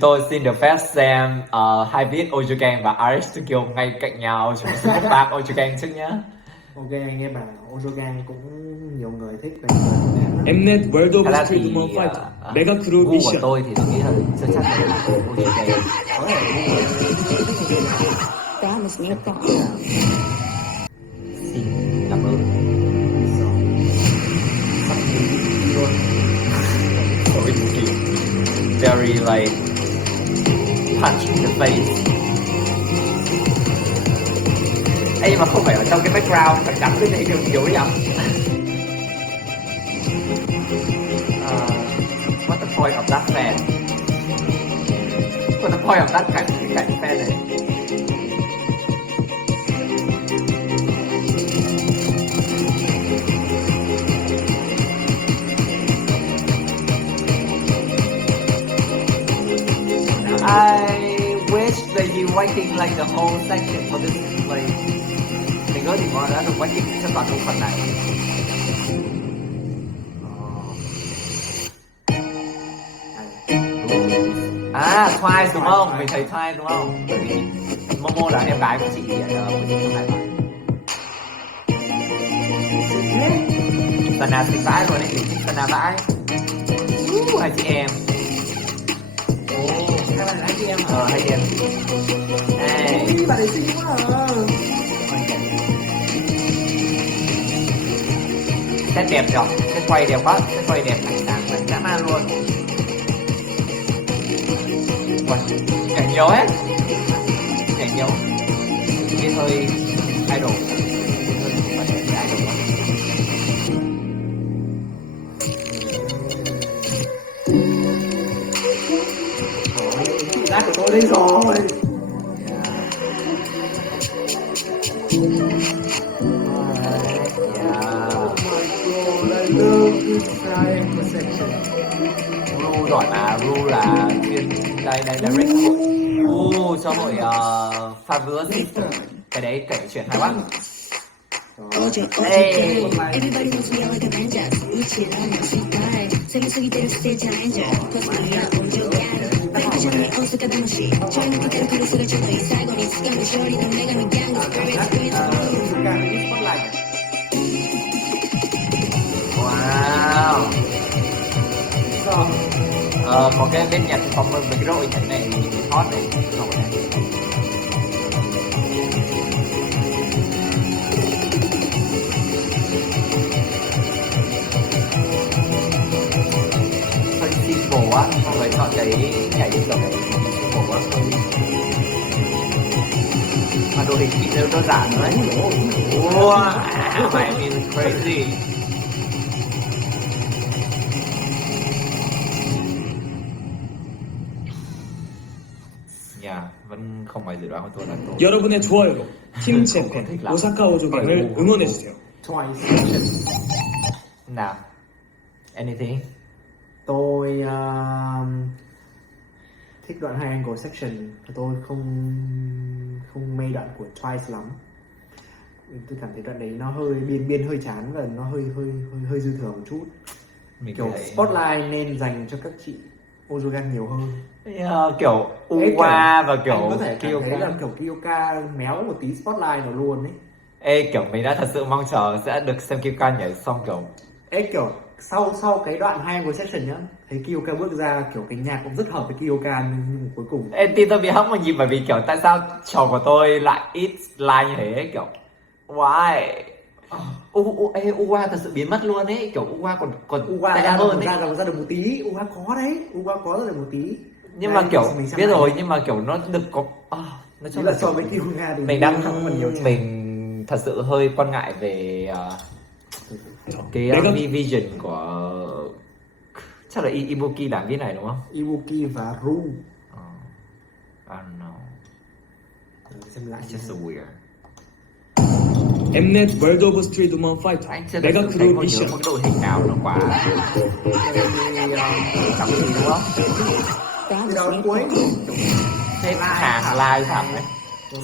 Chúng tôi xin được phép xem hai viết Ojogan và Aris Tokyo ngay cạnh nhau trong sự kết bạc Ojogan trước nhé. Ok, nghe bảo Ojogan cũng nhiều người thích về người Mnet World of Thật ra Street thì Woman Fight Mega Crew gu của Mission. tôi thì tôi nghĩ là chưa chắc là Ojogan. có thể Promise me a promise. Xin cảm ơn. Very like punch in the face. Ê mà không phải ở trong cái background phải đắm cái này được nhiều nhỉ? What's the point of that fan? What's the point of that cảnh fan này? I wish that you writing like the whole section for this like mình có thì có đã được writing cho toàn bộ phần này. À Twice đúng không? Mình thấy Twice đúng không? Bởi vì Momo là em gái của chị hiện ở một trong hai bạn. Phần nào xịn vãi rồi đấy, phần nào vãi. Hai chị em. các bạn là anh chị em Hai chị em. Ê. bạn ấy xinh quá à. Set đẹp rồi, set quay đẹp quá, set quay đẹp ánh sáng mạnh dã man luôn. Uầy, nhảy nhiều hết. Nhảy nhiều. Cái hơi idol. Hơi idol quá. Chị gái của tôi đây rồi. Ru giỏi mà, Ru là chuyên đây direct cho hội Fabulous Sister. Cái đấy kể chuyện hay quá. Ojo, Hey. everybody knows me like Avengers. Uchi, I'm a sweet guy. 세계속이 될 스테이 챌린저. 코스프레야, Ojogan. 백화점이 어디서 다시. 저희는 그대로 그를 쓰러 주고 이 살고니 스캔을 처리는 내가 는 gang spirit spirit. Wow. Có cái bên nhạc có mấy cái đội thế này thì hot này. Hơi simple quá, mọi người chọn cái nhảy như kiểu này simple quá. Mà đội hình kỹ đơn giản đấy. Wow, I mean crazy. vẫn không phải dự đoán của tôi là tôi. 여러분의 좋아요로 팀 챔피언 오사카 오조갱을 응원해주세요. Twice. Nào, anything? Tôi thích đoạn hai angle section. Tôi không mê đoạn của Twice lắm. Tôi cảm thấy đoạn đấy nó hơi biên hơi chán và nó hơi dư thừa một chút. Mình kiểu thấy... spotlight nên dành cho các chị Ojogan nhiều hơn. Kiểu Uwa và kiểu anh có thể cảm thấy là Kyoka. kiểu Kyoka méo một tí spotlight nó luôn ấy. Ê kiểu mình đã thật sự mong chờ sẽ được xem Kyoka nhảy xong kiểu Kiểu sau cái đoạn hai angle section nhá, thấy Kyoka bước ra kiểu cái nhạc cũng rất hợp với Kyoka nhưng cuối cùng tim tôi bị hóc một nhịp bởi vì kiểu tại sao trò của tôi lại ít like như thế kiểu why Uwa thật sự biến mất luôn ấy, kiểu Uwa còn Uwa tệ hơn ra ấy. ra được một tí, Uwa có đấy, Uwa có ra được một tí. Nhưng mà kiểu biết rồi nhưng mà kiểu nó được có nói chung là so với Kyoka thì mình đang còn nhiều mình thật sự hơi quan ngại về cái vision của chắc là Ibuki làm cái này đúng không? Ibuki và Ru. I don't know. Xem lại It's just so weird. Mnet World of Street Woman Fight Anh chưa Mega thấy Crew một Mission. cái đội hình nào nó quá chẳng gì đúng không? Đầu cuối Xếp hàng live thẳng đấy.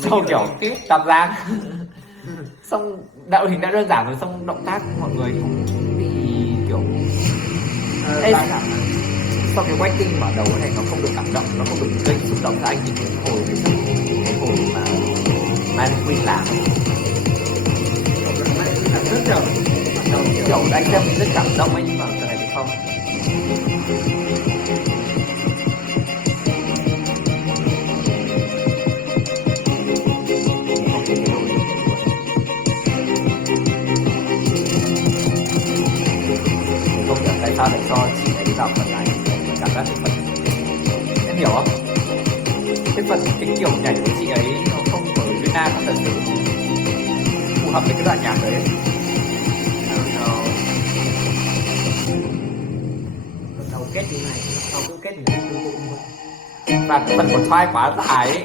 Xong kiểu tam giác. Xong đạo hình đã đơn giản rồi, xong động tác mọi người không bị kiểu sau cái waiting mở đầu này nó không được cảm động, nó không được gây xúc động cho anh như cái hồi mà Man Queen làm rất chậm. kiểu anh xem mình rất cảm động ấy, nhưng mà cái này thì không. Không hiểu tại sao lại cho chị ấy vào phần này, cảm giác cái phần em hiểu không? Cái kiểu nhảy của chị ấy nó không ở Việt Nam thật sự phù hợp với cái đoạn nhạc đấy. Đầu kết như này, sau cứ kết như này tương tự như vậy. Và cái phần của Twice quá dài ấy.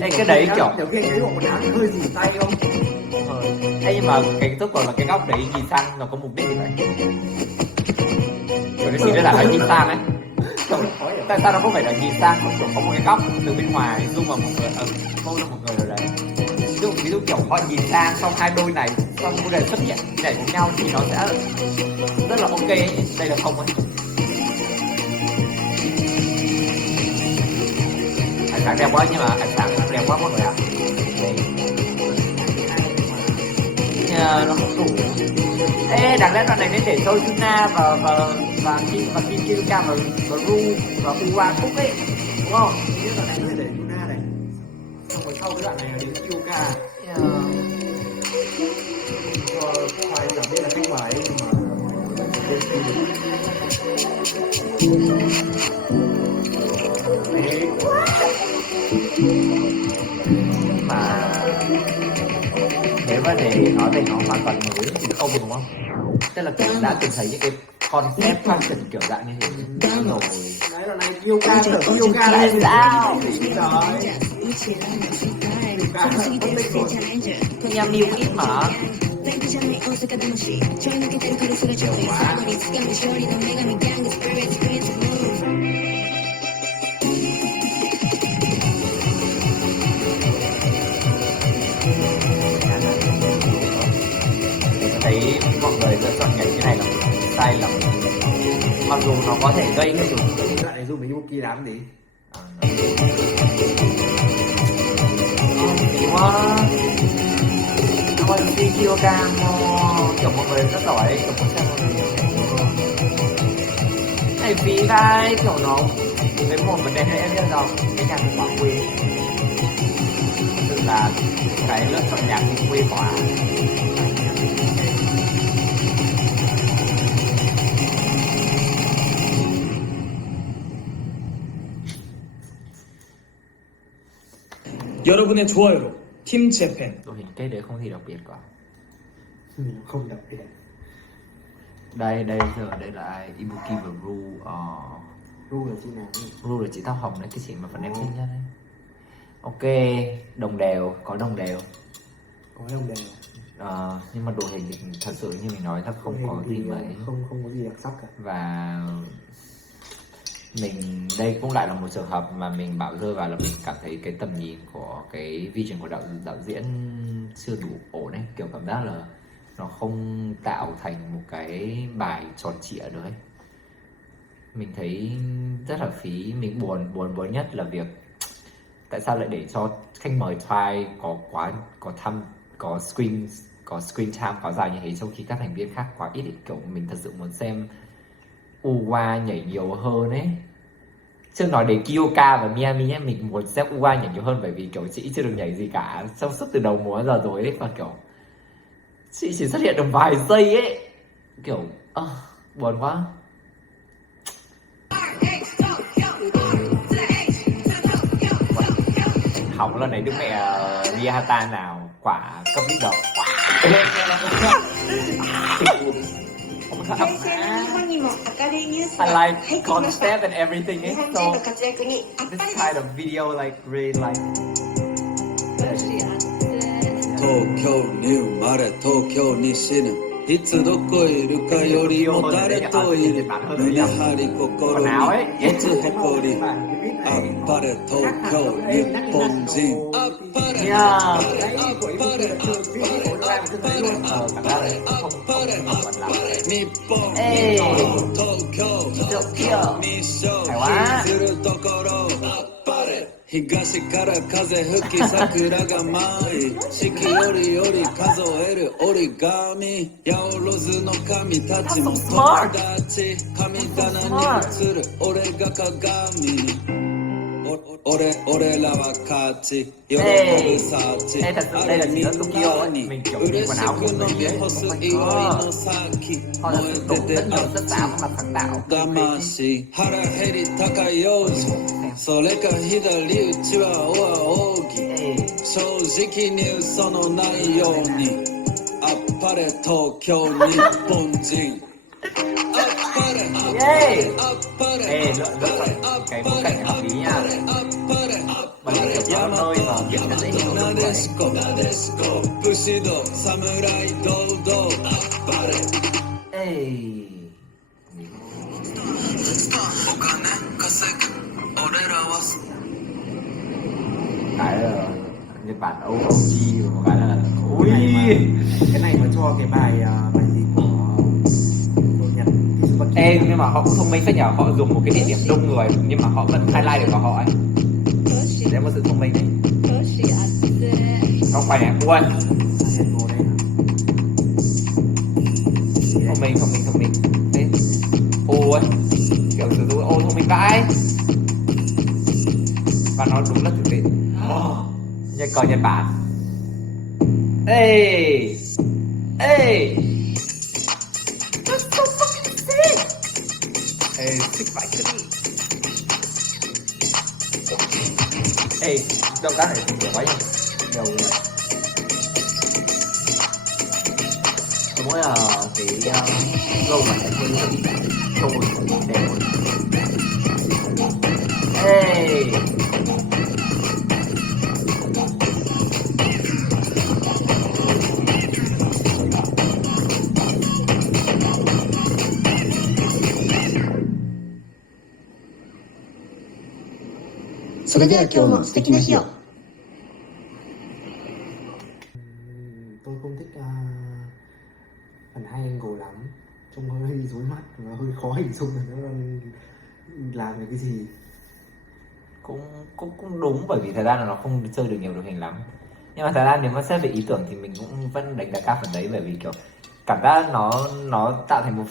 Ê, cái đấy kiểu khi anh thấy bộ quần áo thì hơi dì tay không? Ê, nhưng mà cái tốt còn là cái góc đấy nhìn sang nó có mục đích gì vậy? Kiểu cái gì đó là nhìn sang ấy. Tại sao nó không phải là nhìn sang, không kiểu có một cái góc từ bên ngoài zoom vào một người, zoom vào một người rồi đấy. Ví dụ kiểu họ nhìn sang xong hai đôi này, xong đôi này xuất hiện nhảy cùng nhau thì nó sẽ rất là ok ấy. Đây là không ấy. Ánh sáng đẹp quá, nhưng mà ánh sáng đẹp quá mọi người ạ. Nó không đủ. Ê, đáng lẽ đoạn này nên để cho Yuna và Kim Kiruka và Ru và Uwa Cúc ấy, đúng không? Cái đoạn này phải để Yuna này, xong rồi sau cái đoạn này là đến Kyuka. Phải cảm biết là khách mời nhưng mà Mà nếu mà để nói về nó hoàn toàn mới thì không, đúng không? Tức là mình đã từng thấy những cái concept fashion kiểu dạng như thế rồi. đấy là này Kyuka tưởng Kyuka là sao? Trời. Nhằm nhiều ít mà. Thấy mọi người rất chọn nhảy cái này là sai lầm, mặc dù nó có thể gây cái dùng Đoạn này dùng với Yuki đám gì? quá. Ôi đi Kyoka kiểu mọi người rất giỏi, kiểu muốn xem mọi người này phí vai kiểu nó cái một vấn đề này em biết rồi, cái nhạc của Quảng Quy thực sự là cái lựa chọn nhạc của Quy quá. 여러분의 좋아요로 팀 재팬 Đội hình kết đấy không gì đặc biệt cả. Không đặc biệt. Đây giờ đây là ai? Ibuki và Ru. Ru là chị nào? Ru là chị tóc hồng đấy, cái chị mà phần em thích nhất đấy. Ok, đồng đều, có đồng đều. Có đồng đều. Nhưng mà đội hình thì thật sự như mình nói, nó không có gì mấy. Không có gì đặc sắc cả. Và mình đây cũng lại là một trường hợp mà mình bảo rơi vào là mình cảm thấy cái tầm nhìn của cái vision của đạo diễn chưa đủ ổn ấy, kiểu cảm giác là nó không tạo thành một cái bài tròn trịa được ấy. Mình thấy rất là phí. Mình buồn nhất là việc tại sao lại để cho khách mời Twice có screen time quá dài như thế, trong khi các thành viên khác quá ít ấy. Kiểu mình thật sự muốn xem Uwa nhảy nhiều hơn ấy. Chưa nói đến Kyoka và Miami ấy, mình muốn xem Uwa nhảy nhiều hơn, bởi vì kiểu chị chưa được nhảy gì cả trong suốt từ đầu mùa giờ rồi ấy, và kiểu chị chỉ xuất hiện được vài giây ấy, kiểu buồn quá. Hỏng lần này đức mẹ Rihata nào, quả cấp đích đầu. I like concept and everything, eh? So this kind of video like really like 東京に生まれ東京に死ぬいつどこいるかよりも誰といる胸張り心に持つ誇りあっぱれ東京日本人あっぱれ nha. あっぱれ Cảm giác đấy không bật lắm. 日本 Ê, 東京 được chưa? 日照 Hay quá. 引きずるところあっぱれ東から風吹き桜が舞い四季折々数える折り紙八百万の神たちも友達神棚に映る俺が鏡俺らは勝ち喜ぶサーチ Ê, thật sự đây là chỉ có Tokyo ấy. Mình kiểu nhìn 嬉 quần し áo く của 飲 người み ấy. 干す Oh 祝 my い god. の先 Họ là 燃 sử え dụng て rất て nhiều chất xám và sáng tạo. 魂腹減り高い幼児それか左打ちはお仰ぎ Ê, 正直に嘘のないようにあっぱれ東京日本人あっぱれ ê, あっぱれ ê, lựa cái bối cảnh hợp lý nha. あっぱれ Bởi vì kiểu nó nơi mà kiểu nó dễ hiểu な được で rồi. しこなでしこ武士道侍堂々あっぱれ Ê, お金稼ぐ俺らは cái là Nhật Bản OG và một cái là ui. Cái này nó cho cái bài bài gì của Nhật Tsubaki. Ê, nhưng mà họ cũng thông minh phết nhờ, họ dùng một cái địa điểm đông người nhưng mà họ vẫn highlight được vào họ ấy. Đấy là một sự thông minh đấy. Không phải này, ui, Nhật ngồi đây hả? thông minh. Đấy. Ôi, kiểu sử dụng ô thông minh vãi. Và nó đúng là thực tế. Nhật cờ Nhật Bản. Ê, ê. That's so fucking sick. Ê, sick vãi cứ đi. Ê, đâu cái này thì kiểu quá nhỉ. Đầu mỗi là cái gâu mà lại hơi không một đẹp. Ê, それでは今日も素敵な日を。 Tôi không thích phần hai angle lắm, trông nó hơi rối mắt, nó hơi khó hình dung là nó đang làm cái gì. cũng đúng, bởi vì thời gian là nó không chơi được nhiều đội hình lắm, nhưng mà thời gian nếu mà xét về ý tưởng thì mình cũng vẫn đánh giá cao phần đấy, bởi vì kiểu cảm giác nó tạo thành một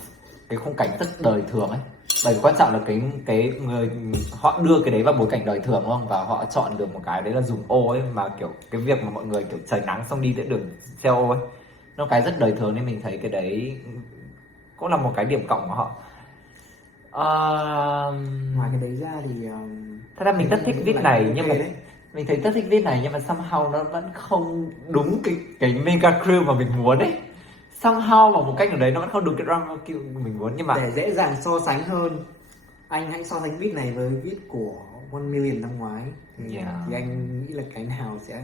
cái khung cảnh rất đời thường ấy, bởi vì quan trọng là cái người họ đưa cái đấy vào bối cảnh đời thường đúng không, và họ chọn được một cái đấy là dùng ô ấy, mà kiểu cái việc mà mọi người kiểu trời nắng xong đi trên đường theo ô ấy, nó cái rất đời thường nên mình thấy cái đấy cũng là một cái điểm cộng của họ. Ngoài cái đấy ra thì Thật ra mình rất thích viết này nhưng mà đấy. mình thấy rất thích viết này nhưng mà somehow nó vẫn không đúng cái mega crew mà mình muốn ấy. Somehow bằng một cách nào đấy nó vẫn không đúng cái drama kiểu mình muốn, nhưng mà Để dễ dàng so sánh hơn, anh hãy so sánh beat này với beat của 1 Million năm ngoái thì, Yeah. thì anh nghĩ là cái nào sẽ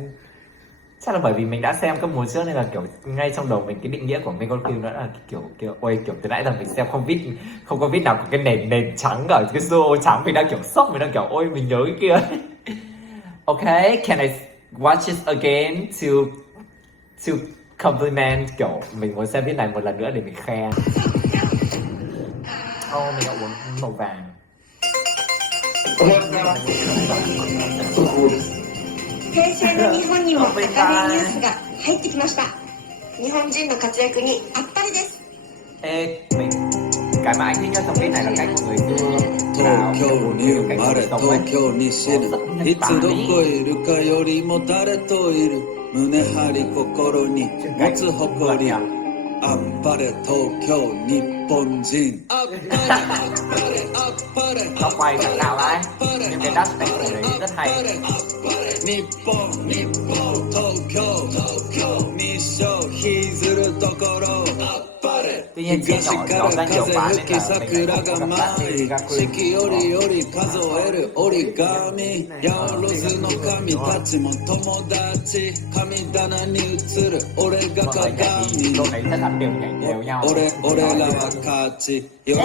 chắc là bởi vì mình đã xem các mùa trước nên là kiểu ngay trong đầu mình cái định nghĩa của mega crew nó là kiểu ôi kiểu từ nãy giờ mình xem không có viết nào có cái nền trắng ở cái show trắng, mình đang kiểu sốc, mình đang kiểu ôi mình nhớ cái kia. Okay, can I watch it again to compliment, kiểu mình muốn xem viết này một lần nữa để mình khen. Mình đã uống màu vàng. 平成の日本にも明るいニュースが入ってきました。日本人の活躍にあっぱれです。 Ê, cái mà anh thích nhất trong viết này là cách mọi người xưa 東京に生まれ東京に知るいつどこいるかよりも誰といる胸張り心に持つ誇りあっぱれ東京日本人あっぱれあっぱれあっぱれ nó quay sáng tạo lại nhưng cái dash này của đấy rất hay. 日本東京日照引きずるところあっぱれ Tuy nhiên chia nhỏ nó ra nhiều quá nên là mình lại không có cảm giác trên các 四季折々数える折り紙八百万の神たちも友達神棚に映る俺が mọi người nhảy thì 鏡 đội đấy rất là đều nhảy đều nhau. 俺らは勝ち喜ぶ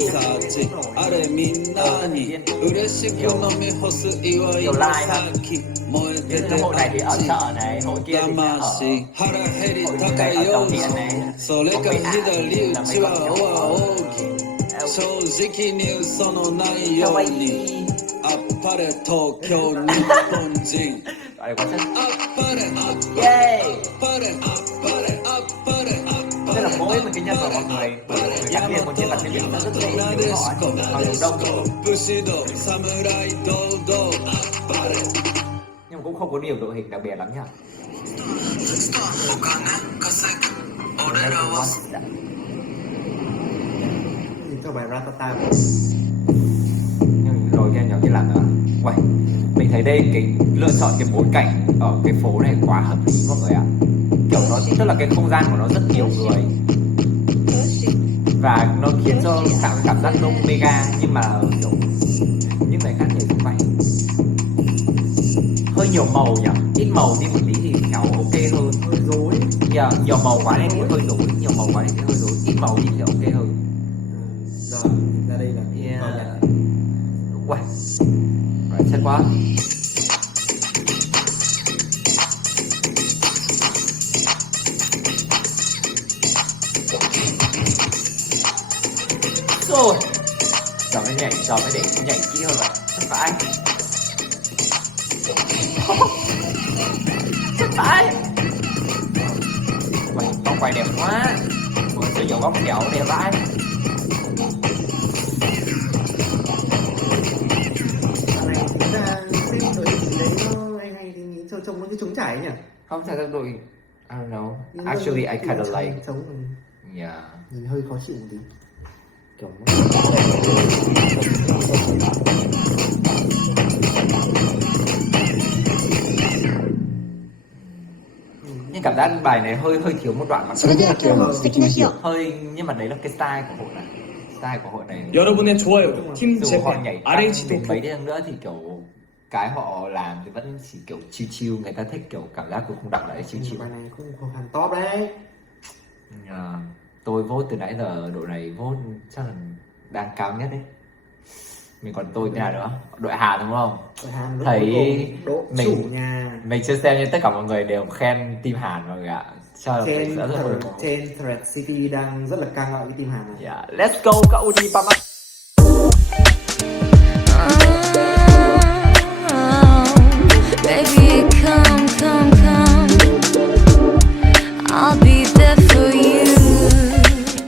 幸あれみんなに嬉しく飲み干す祝いの先燃えて Riêng て cái hội này thì ở chợ này, hội kia thì sẽ 魂腹減り ở hội 高 này い ở よ tàu điện này. それか Hội Á 左 thì 打 là ち mấy は con 大 nhỏ. き正直に嘘のないようにあっぱれ東京日本人 Gọi là quá chất. あっぱれあっ Yay! ぱれあっぱれあっぱれあっ Tức là mỗi một cái nhân vật mọi người đặc biệt một nhân vật thì mình rất dễ hiểu họ mặc dù đông 武士道侍堂々あっぱれ nhưng mà cũng không có nhiều đội hình đặc biệt lắm nhá. お金稼ぐ俺らは Nhìn theo bài Ratata. Nhưng rồi kia nhóm kia làm nữa. Uầy, mình thấy đây cái lựa chọn cái bối cảnh ở cái phố này quá hợp lý mọi người ạ. Kiểu nó tức là cái không gian của nó rất nhiều người và nó khiến cho cảm giác nó mega, nhưng mà kiểu những người khác thì không phải. Hơi nhiều màu nhỉ, ít màu đi một tí thì khéo ok hơn. Hơi rối. Yeah, nhiều màu quá nên thì hơi rối, nhiều màu quá nên thì hơi rối, ít màu đi thì ok hơn. Rồi, nhìn ra đây là Yeah. công nhận. Uầy, right, chết quá. Rồi, giờ mới nhảy, giờ mới để nhảy kỹ hơn vậy. Chết phải. Chết phải. Uầy, tóc quay đẹp quá. Vừa sử dụng góc kéo đẹp vãi. Dạo này chúng ta xem đội hình đấy nó hay thì nghĩ trông nó như trống trải ấy nhỉ? Không, thật ra đội, I don't know. Nhưng Actually, nó I kind of trông- like, trông yeah. nhìn hơi khó chịu một tí. Kiểu Nhưng cảm giác bài này hơi thiếu một đoạn mà それでは今日も素敵な日を hơi, nhưng mà đấy là cái style của hội này. Style của hội này 여러분의 좋아요, 팀 dù họ 재팬, nhảy RH tăng đến mấy 도쿄. đi chăng nữa thì kiểu cái họ làm thì vẫn chỉ kiểu chill chill, người ta thích kiểu cảm giác của không đọc lại chill chill. bài này không hẳn top đấy. Tôi vote từ nãy giờ đội này vote chắc là đang cao nhất đấy. Mình còn tôi cái nào nữa, đội Hàn đúng không? Đội Hàn rất Thấy có độ mình- chủ nhà. Mình chưa xem nhưng tất cả mọi người đều khen team Hàn mọi người ạ. Cho là mình Trên sẽ rất là Thread City đang rất là ca ngợi cái team Hàn này. Yeah, let's go các Uni Pama.